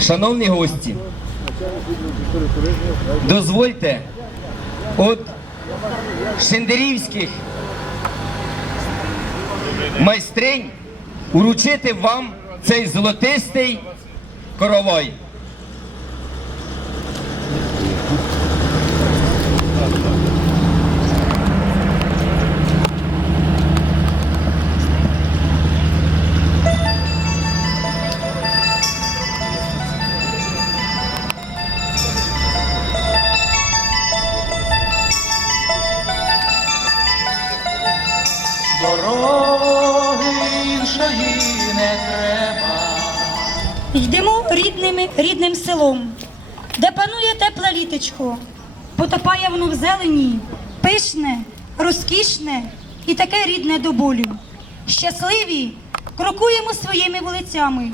Шановні гості, дозвольте от шендерівських майстринь уручити вам цей золотистий коровой. Селом, де панує тепле літочко, потопає воно в зелені, пишне, розкішне і таке рідне до болю. Щасливі крокуємо своїми вулицями.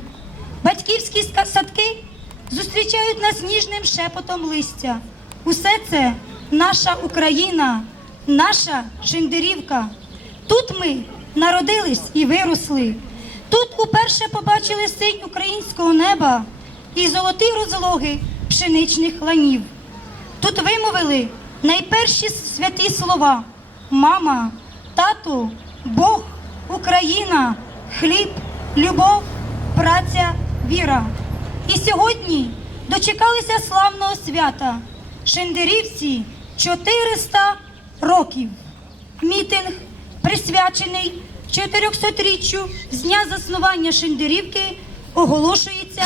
Батьківські садки зустрічають нас ніжним шепотом листя. Усе це наша Україна, наша Шендерівка. Тут ми народились і виросли. Тут уперше побачили синь українського неба і золоті розлоги пшеничних ланів. Тут вимовили найперші святі слова: мама, тато, Бог, Україна, хліб, любов, праця, віра. І сьогодні дочекалися славного свята. Шендерівці 400 років. Мітинг присвячений 400-річчю з дня заснування Шендерівки оголошується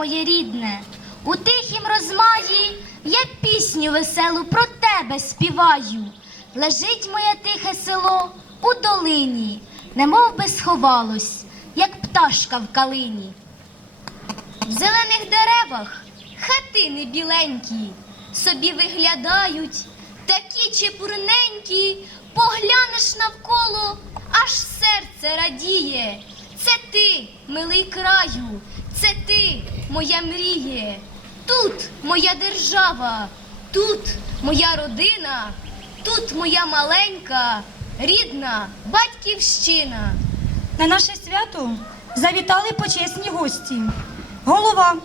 моє рідне, у тихім розмаї я пісню веселу про тебе співаю. Лежить моє тихе село у долині, немов би сховалось, як пташка в калині. В зелених деревах хатини біленькі, собі виглядають, такі чепурненькі, поглянеш навколо, аж серце радіє. Це ти, милий краю, це ти, моя мріє. Тут моя держава, тут моя родина, тут моя маленька, рідна батьківщина. На наше свято завітали почесні гості. Голова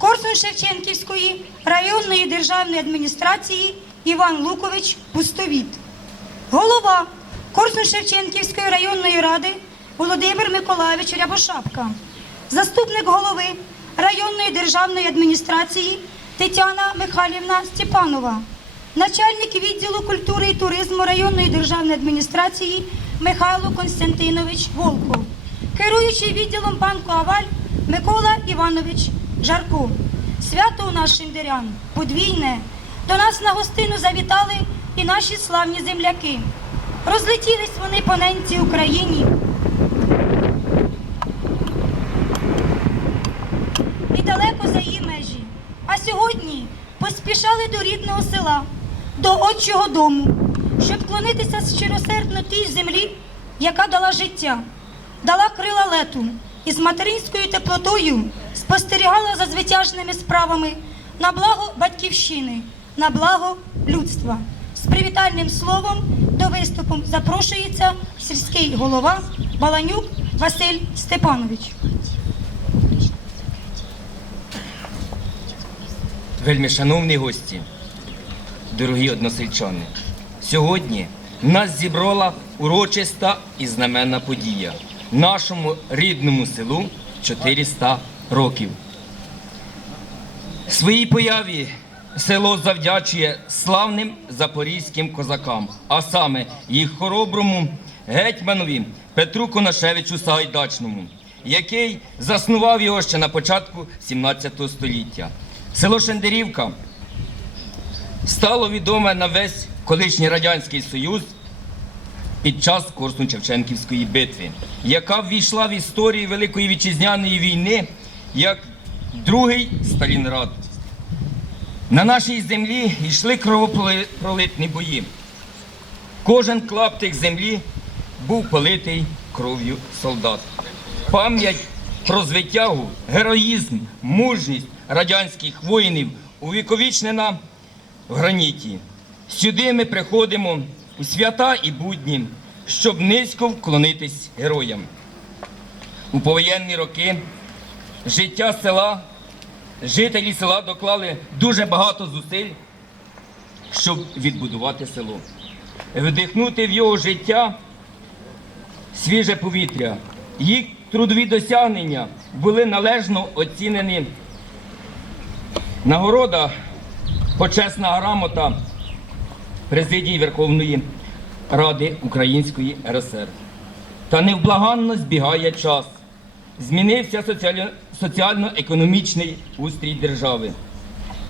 Корсун-Шевченківської районної державної адміністрації Іван Лукович Пустовіт. Голова Корсун-Шевченківської районної ради Володимир Миколаївич Рябошапка. Заступник голови районної державної адміністрації Тетяна Михайлівна Степанова. Начальник відділу культури і туризму районної державної адміністрації Михайло Константинович Волков, керуючий відділом банку Аваль Микола Іванович Жарко. Свято у нас шиндерян подвійне. До нас на гостину завітали і наші славні земляки. Розлетілись вони по ненці Україні. І далеко за її межі. А сьогодні поспішали до рідного села, до отчого дому, щоб вклонитися щиросердно тій землі, яка дала життя, дала крила лету із материнською теплотою спостерігала за звитяжними справами на благо батьківщини, на благо людства. З привітальним словом до виступу запрошується сільський голова Баланюк Василь Степанович. Вельми шановні гості, дорогі односельчани, сьогодні нас зібрала урочиста і знаменна подія. Нашому рідному селу 400 років. Своїй появі село завдячує славним запорізьким козакам, а саме їх хороброму гетьманові Петру Конашевичу Сагайдачному, який заснував його ще на початку 17 століття. Село Шендерівка стало відоме на весь колишній Радянський Союз під час Корсун-Чевченківської битви, яка ввійшла в історію Великої Вітчизняної війни як другий Сталінград. На нашій землі йшли кровопролитні бої. Кожен клаптик землі був политий кров'ю солдат. Пам'ять про звитягу, героїзм, мужність радянських воїнів увіковічнена в граніті. Сюди ми приходимо у свята і будні, щоб низько вклонитись героям. У повоєнні роки життя села, жителі села доклали дуже багато зусиль, щоб відбудувати село, вдихнути в його життя свіже повітря. Їх трудові досягнення були належно оцінені. Нагорода, почесна грамота президії Верховної Ради Української РСР. Та невблаганно збігає час. Змінився соціально-економічний устрій держави.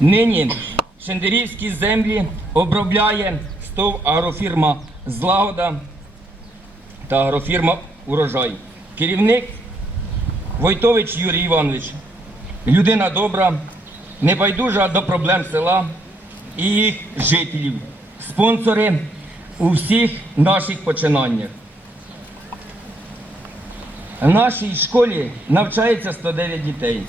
Нині шендерівські землі обробляє стов агрофірма Злагода та агрофірма Урожай. Керівник Войтович Юрій Іванович. Людина добра, небайдужа до проблем села і їх жителів, спонсори у всіх наших починаннях. В нашій школі навчається 109 дітей.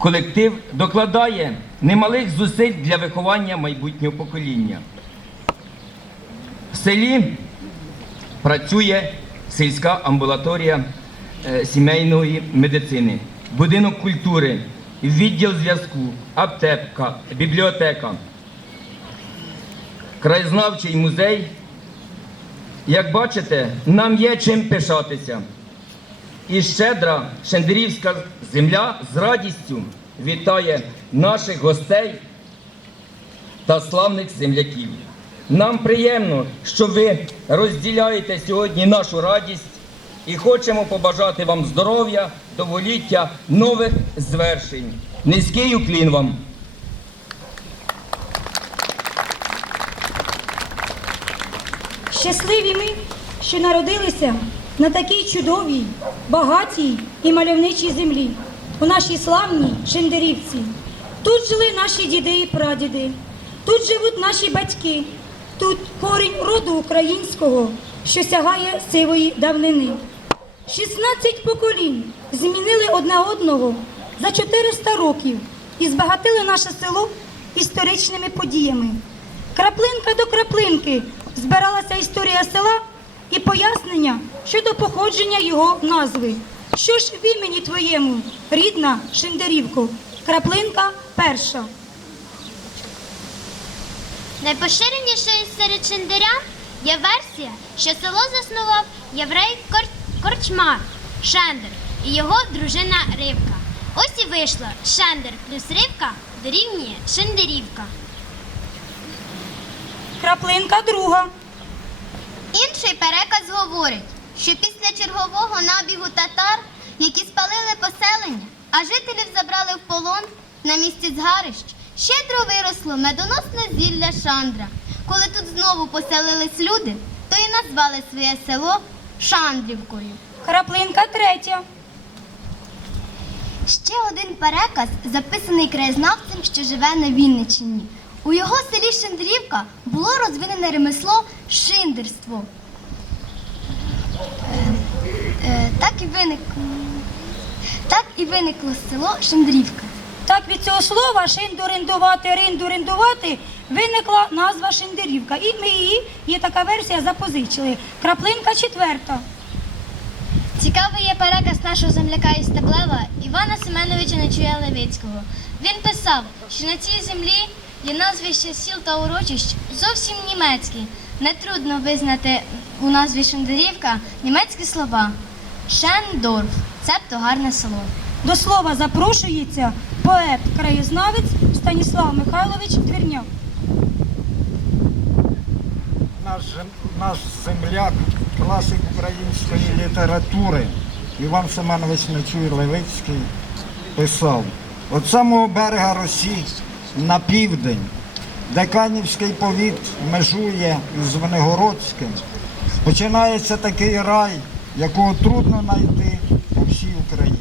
Колектив докладає немалих зусиль для виховання майбутнього покоління. В селі працює сільська амбулаторія е, сімейної медицини, будинок культури, відділ зв'язку, аптека, бібліотека, краєзнавчий музей. Як бачите, нам є чим пишатися. І щедра шендерівська земля з радістю вітає наших гостей та славних земляків. Нам приємно, що ви розділяєте сьогодні нашу радість і хочемо побажати вам здоров'я, довголіття, нових звершень. Низький уклін вам. Щасливі ми, що народилися на такій чудовій, багатій і мальовничій землі, у нашій славній Шендерівці. Тут жили наші діди і прадіди, тут живуть наші батьки, тут корінь роду українського, що сягає сивої давнини. 16 поколінь змінили одне одного за 400 років і збагатили наше село історичними подіями. Краплинка до краплинки збиралася історія села і пояснення щодо походження його назви. Що ж в імені твоєму, рідна Шендерівко? Краплинка перша. Найпоширенішою серед шендерян є версія, що село заснував єврей Кор- Корчмар Шендер і його дружина Ривка. Ось і вийшло Шендер плюс Ривка дорівнює Шендерівка. Краплинка друга. Інший переказ говорить, що після чергового набігу татар, які спалили поселення, а жителів забрали в полон на місці згарищ, щедро виросло медоносне зілля Шандра. Коли тут знову поселились люди, то і назвали своє село Шандрівкою. Краплинка третя. Ще один переказ записаний краєзнавцем, що живе на Вінниччині. У його селі Шиндрівка було розвинене ремесло шиндерство. виникло. Так і виникло село Шендрівка. Так від цього слова шиндурендувати, риндурендувати виникла назва Шендерівка. І ми її, є така версія, запозичили. Краплинка четверта. Цікавий є переказ нашого земляка із Стеблева Івана Семеновича Нечуя Левицького. Він писав, що на цій землі є назвище сіл та урочищ зовсім німецькі. Нетрудно визнати у назві Шендерівка німецькі слова Шендорф, цебто гарне село. До слова запрошується поет-краєзнавець Станіслав Михайлович Двірняк. наш, наш земляк, класик української літератури Іван Семенович Нечуй Левицький писав: От самого берега Росі на південь, де Канівський повіт межує з Венегородським, починається такий рай, якого трудно знайти по всій Україні.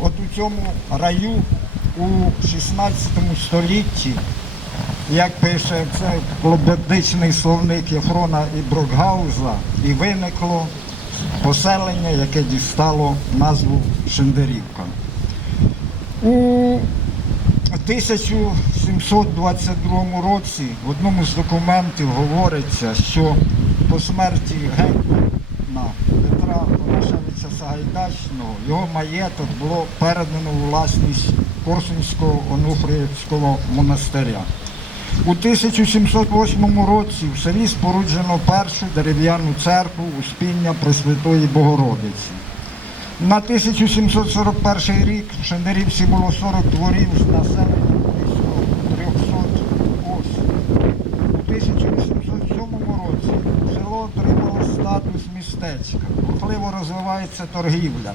От у цьому раю у 16 столітті як пише це клободичний словник Єфрона і Брокгауза, і виникло поселення, яке дістало назву Шендерівка. У 1722 році в одному з документів говориться, що по смерті гетьмана Сагайдачного його маєток було передано у власність Корсунського Онуфріївського монастиря. У 1708 році в селі споруджено першу дерев'яну церкву Успіння Пресвятої Богородиці. На 1741 рік в Шендерівці було 40 дворів з населенням розвивається торгівля.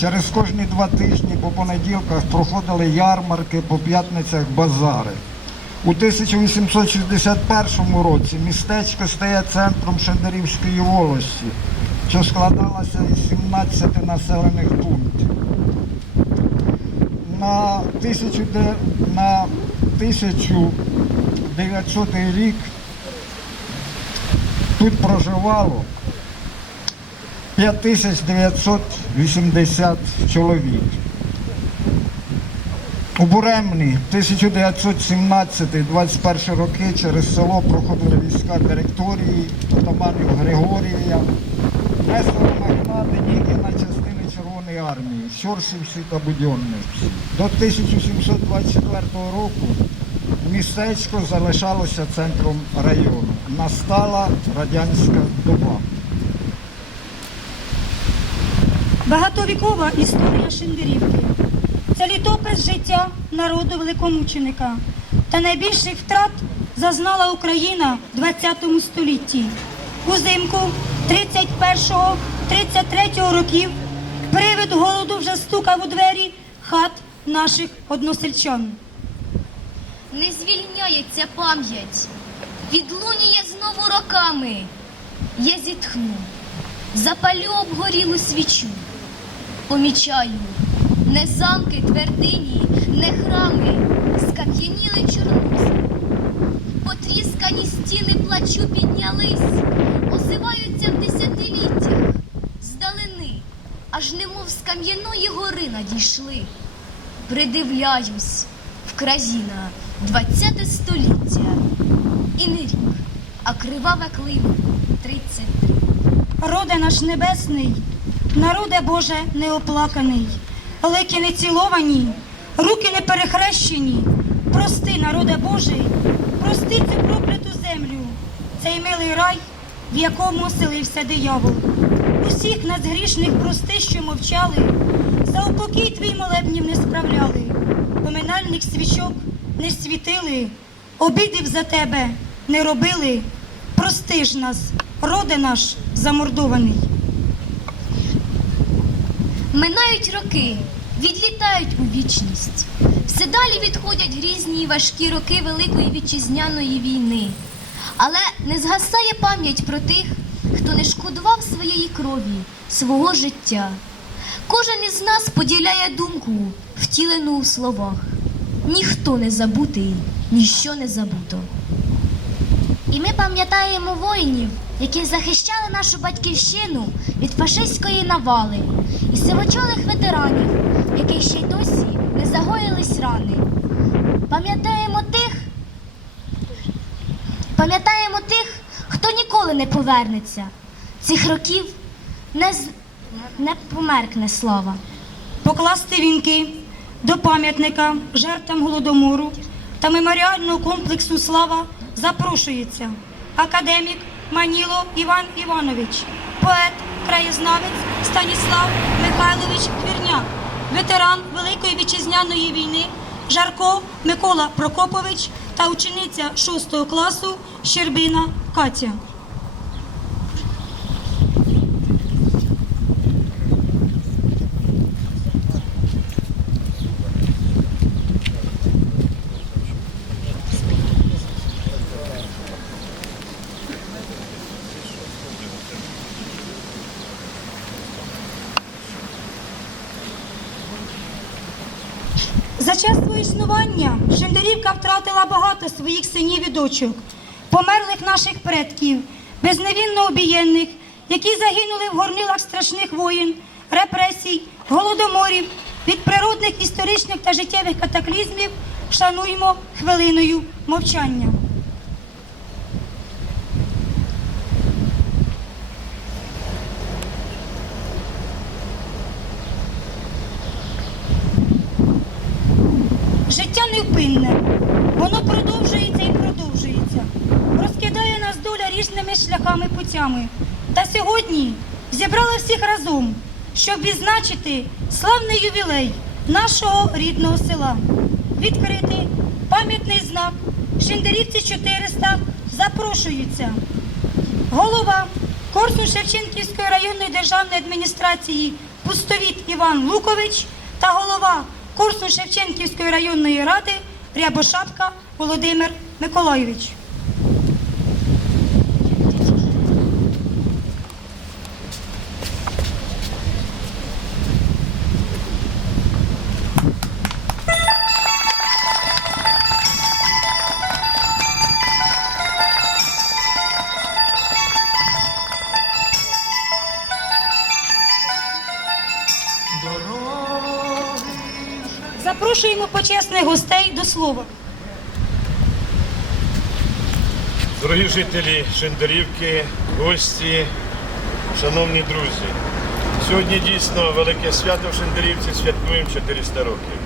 Через кожні два тижні по понеділках проходили ярмарки, по п'ятницях базари. У 1861 році містечко стає центром Шендерівської волості, що складалася із 17 населених пунктів. На, 1000 де- на 1900 рік тут проживало 5980 чоловік. У Буремні 1917-21 роки через село проходили війська директорії, отаманів Григорія, Нестора Магнати, Нікіна частини Червоної армії, Щорсівці та Будьонниці. До 1724 року містечко залишалося центром району. Настала радянська доба. Багатовікова історія Шендерівки. Це літопис життя народу великомученика. Та найбільших втрат зазнала Україна в ХХ столітті. Узимку 31-33 років привид голоду вже стукав у двері хат наших односельчан. Не звільняється пам'ять, відлунює знову роками. Я зітхну, запалю обгорілу свічу. Помічаю, не замки твердині, не храми, скам'яніли чорноси. Потріскані стіни плачу піднялись, озиваються в десятиліттях, здалини, аж немов з кам'яної гори надійшли. Придивляюсь в кразіна двадцяте століття. І не рік, а криваве кливо тридцять три. Роде наш небесний, народе Боже неоплаканий, лики не ціловані, руки не перехрещені. Прости, народе Божий, прости цю прокляту землю, цей милий рай, в якому оселився диявол. Усіх нас грішних прости, що мовчали, за упокій твій молебнів не справляли, поминальних свічок не світили, обідів за тебе не робили. Прости ж нас, роде наш замордований. Минають роки, відлітають у вічність. Все далі відходять грізні і важкі роки Великої вітчизняної війни. Але не згасає пам'ять про тих, хто не шкодував своєї крові, свого життя. Кожен із нас поділяє думку, втілену у словах. Ніхто не забутий, ніщо не забуто. І ми пам'ятаємо воїнів, які захищали нашу батьківщину від фашистської навали, і сивочолих ветеранів, яких ще й досі не загоїлись рани. Пам'ятаємо тих, пам'ятаємо тих, хто ніколи не повернеться. Цих років не, не померкне слава. Покласти вінки до пам'ятника жертвам голодомору та меморіального комплексу Слава запрошується академік Маніло Іван Іванович, поет, краєзнавець Станіслав Михайлович Хвірняк, ветеран Великої вітчизняної війни Жарко Микола Прокопович та учениця 6 класу Щербина Катя. За час свого існування Шендерівка втратила багато своїх синів і дочок, померлих наших предків, безневінно обієнних, які загинули в горнилах страшних воїн, репресій, голодоморів, від природних, історичних та життєвих катаклізмів шануємо хвилиною мовчання. Життя невпинне, воно продовжується і продовжується. Розкидає нас доля різними шляхами путями. Та сьогодні зібрали всіх разом, щоб відзначити славний ювілей нашого рідного села. Відкрити пам'ятний знак Шендерівці 400 запрошуються. Голова Корсун Шевченківської районної державної адміністрації Пустовіт Іван Лукович та голова Корсун Шевченківської районної ради Рябошапка Володимир Миколайович. Почесних гостей до слова. Дорогі жителі Шендерівки, гості, шановні друзі, сьогодні дійсно велике свято в Шендерівці, святкуємо 400 років.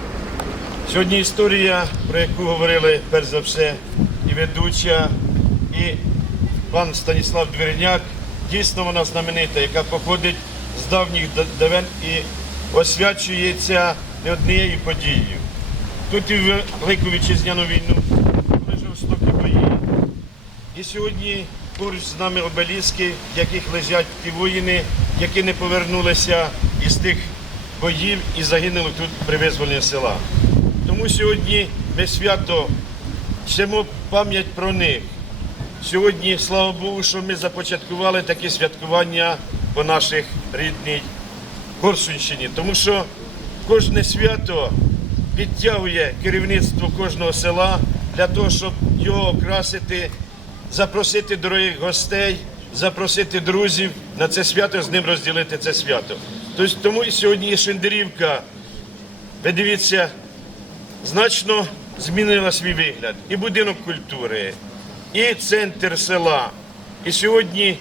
Сьогодні історія, про яку говорили перш за все і ведуча, і пан Станіслав Дверняк, дійсно вона знаменита, яка походить з давніх да- давен і освячується не однією подією. Тут в Велику вітчизняну війну були жорстокі бої. І сьогодні поруч з нами обеліски, в яких лежать ті воїни, які не повернулися із тих боїв і загинули тут при визволенні села. Тому сьогодні ми свято чтемо пам'ять про них. Сьогодні, слава Богу, що ми започаткували такі святкування по наших рідній Корсунщині, тому що кожне свято підтягує керівництво кожного села для того, щоб його окрасити, запросити дорогих гостей, запросити друзів на це свято, з ним розділити це свято. Тобто, тому і сьогодні є Шендерівка. Ви дивіться, значно змінила свій вигляд. І будинок культури, і центр села. І сьогодні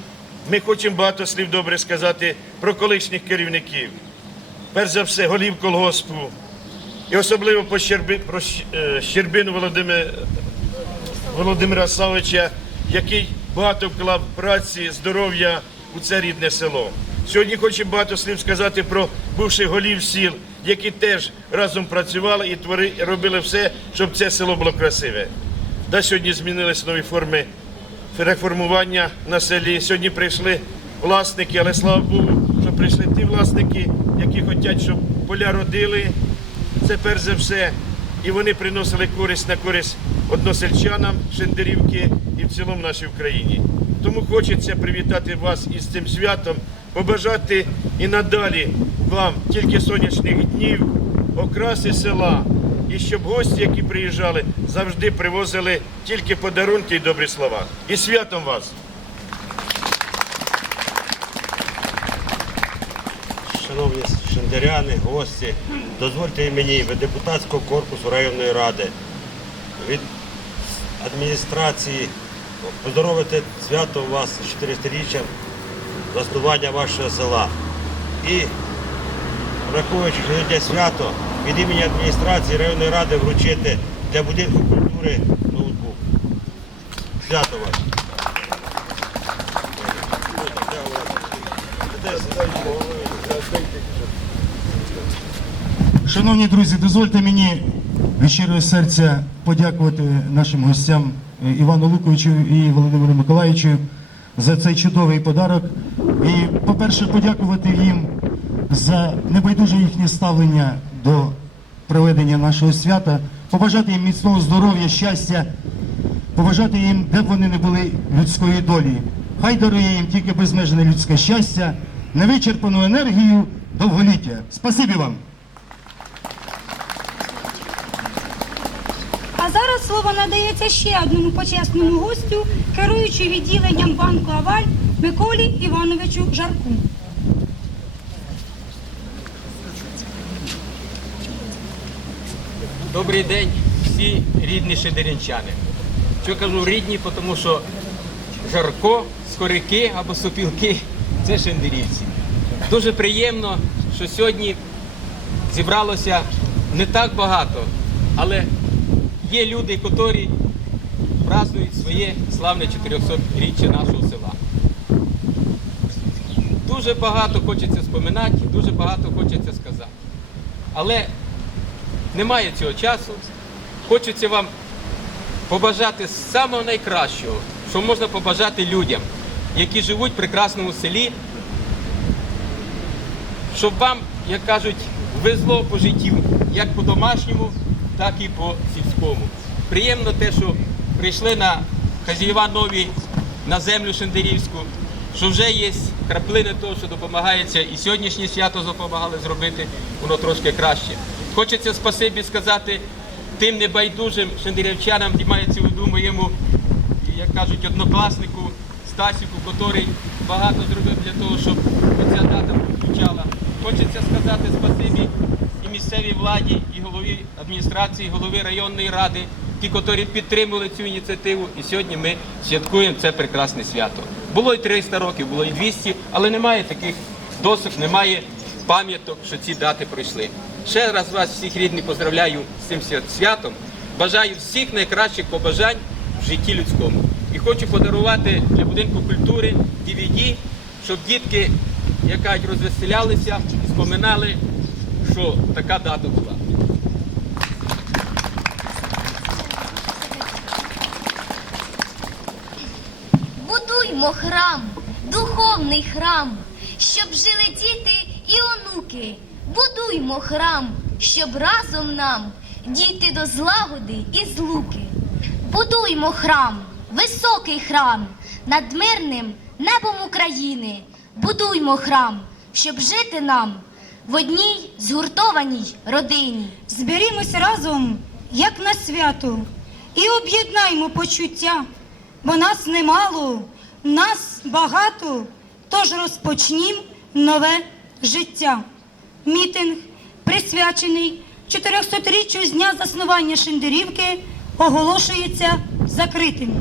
ми хочемо багато слів добре сказати про колишніх керівників. Перш за все, голів колгоспу, і особливо по Щерби, про е, Щербину Володимира, Володимира Савича, який багато вклав праці, здоров'я у це рідне село. Сьогодні хочу багато слів сказати про бувших голів сіл, які теж разом працювали і твори, робили все, щоб це село було красиве. Да, сьогодні змінились нові форми реформування на селі. Сьогодні прийшли власники, але слава Богу, що прийшли ті власники, які хочуть, щоб поля родили. Це перш за все. І вони приносили користь на користь односельчанам Шендерівки і в цілому нашій Україні. Тому хочеться привітати вас із цим святом, побажати і надалі вам тільки сонячних днів, окраси села, і щоб гості, які приїжджали, завжди привозили тільки подарунки і добрі слова. І святом вас! Шановні шендеряни, гості, дозвольте мені від депутатського корпусу районної ради, від адміністрації поздоровити свято у вас 400-річчям заснування вашого села. І враховуючи, що сьогодні свято, від імені адміністрації районної ради вручити для будинку культури ноутбук. Свято ваше. Шановні друзі, дозвольте мені від щирого серця подякувати нашим гостям е, Івану Луковичу і Володимиру Миколаївичу за цей чудовий подарок. І, по-перше, подякувати їм за небайдуже їхнє ставлення до проведення нашого свята, побажати їм міцного здоров'я, щастя, побажати їм, де б вони не були людської долі. Хай дарує їм тільки безмежне людське щастя, невичерпану енергію, довголіття. Спасибі вам! А зараз слово надається ще одному почесному гостю, керуючи відділенням банку Аваль Миколі Івановичу Жарку. Добрий день, всі рідні шедерянчани. Що кажу рідні, тому що жарко, скорики або сопілки це шендерівці. Дуже приємно, що сьогодні зібралося не так багато, але є люди, які празднують своє славне 400-річчя нашого села. Дуже багато хочеться споминати, дуже багато хочеться сказати. Але немає цього часу. Хочеться вам побажати самого найкращого, що можна побажати людям, які живуть в прекрасному селі, щоб вам, як кажуть, везло по життю, як по домашньому, так і по сільському. Приємно те, що прийшли на хазяєва нові на землю Шендерівську, що вже є краплини того, що допомагається, і сьогоднішнє свято допомагали зробити, воно трошки краще. Хочеться спасибі сказати тим небайдужим шендерівчанам, які мається в виду моєму, як кажуть, однокласнику Стасіку, який багато зробив для того, щоб ця дата включала. Хочеться сказати спасибі і місцевій владі, голові адміністрації, і голові районної ради, ті, які підтримали цю ініціативу. І сьогодні ми святкуємо це прекрасне свято. Було і 300 років, було і 200, але немає таких досок, немає пам'яток, що ці дати пройшли. Ще раз вас всіх рідних поздравляю з цим святом. Бажаю всіх найкращих побажань в житті людському. І хочу подарувати для будинку культури DVD, щоб дітки, як розвеселялися споминали, що така дата була. Будуймо храм, духовний храм, щоб жили діти і онуки. Будуймо храм, щоб разом нам дійти до злагоди і злуки. Будуймо храм, високий храм над мирним небом України. Будуймо храм, щоб жити нам в одній згуртованій родині. Зберімось разом, як на свято, і об'єднаймо почуття, бо нас немало, нас багато, тож розпочнім нове життя. Мітинг, присвячений 400-річчю з дня заснування Шендерівки, оголошується закритим.